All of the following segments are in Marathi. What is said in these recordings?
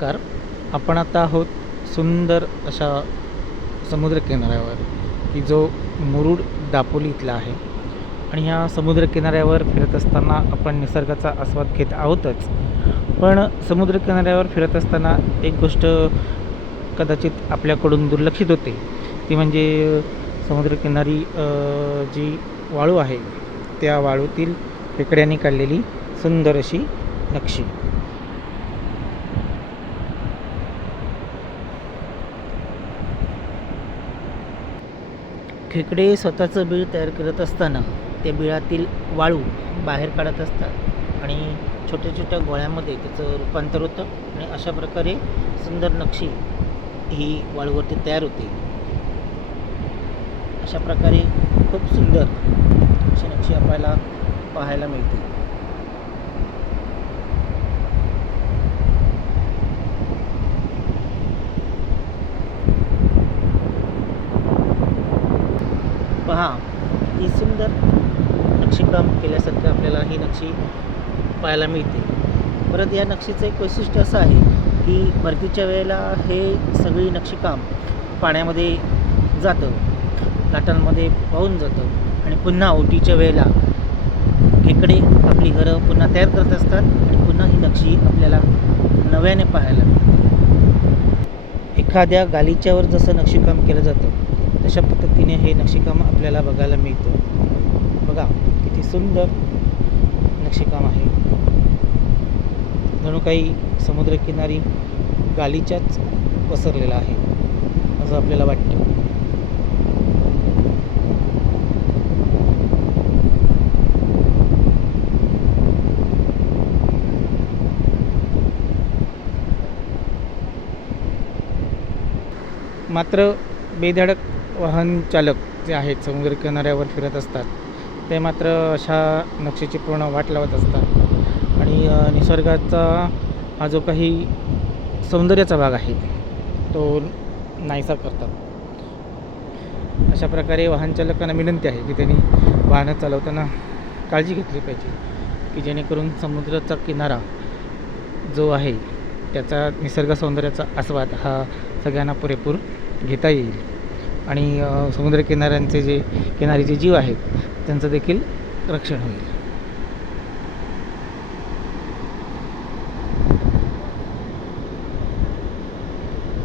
नमस्कार. आपण आता आहोत सुंदर अशा समुद्रकिनाऱ्यावर, की जो मुरुड दापोली इथला आहे. आणि ह्या समुद्रकिनाऱ्यावर फिरत असताना आपण निसर्गाचा आस्वाद घेत आहोतच, पण समुद्रकिनाऱ्यावर फिरत असताना एक गोष्ट कदाचित आपल्याकडून दुर्लक्षित होते, ती म्हणजे समुद्रकिनारी जी वाळू आहे त्या वाळूतील खेकड्यांनी काढलेली सुंदर अशी नक्षी. खेकडे स्वतःचं बीळ तयार करत असताना त्या बिळातील वाळू बाहेर काढत असतात आणि छोट्या छोट्या गोळ्यामध्ये त्याचं रूपांतर होतं आणि अशा प्रकारे सुंदर नक्षी ही वाळूवरती तयार होते. अशा प्रकारे खूप सुंदर अशी नक्षी आपल्याला पाहायला मिळते. पहा, ही सुंदर नक्षीकाम केल्यासारखं आपल्याला ही नक्षी पाहायला मिळते. परत या नक्षीचं एक वैशिष्ट्य असं आहे की भरतीच्या वेळेला हे सगळी नक्षीकाम पाण्यामध्ये जातं, लाटांमध्ये वाहून जातं आणि पुन्हा ओटीच्या वेळेला खेकडे आपली घरं पुन्हा तयार करत असतात आणि पुन्हा ही नक्षी आपल्याला नव्याने पाहायला मिळते. एखाद्या गालिच्यावर जसं नक्षीकाम केलं जातं तशा पद्धतीने हे नक्षीकाम आपल्याला बघायला मिळतं. बघा किती सुंदर नक्षीकाम आहे, जणू काही समुद्रकिनारी गालिचाच पसरलेला आहे असं आपल्याला वाटतं. मात्र बेधडक वाहन चालक जे आहेत समुद्रकिनाऱ्यावर फिरत असतात ते मात्र अशा नक्षीची पूर्ण वाट लावत असतात आणि निसर्गाचा हा जो काही सौंदर्याचा भाग आहे तो नाहीसा करतात. अशा प्रकारे वाहन चालकांना विनंती आहे की त्यांनी वाहनं चालवताना काळजी घेतली पाहिजे, की जेणेकरून समुद्राचा किनारा जो आहे त्याचा निसर्ग सौंदर्याचा आस्वाद हा सगळ्यांना पुरेपूर घेता येईल आणि समुद्रकिनाऱ्यांचे जे किनारी जीव आहेत त्यांचं देखील रक्षण होईल.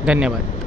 धन्यवाद.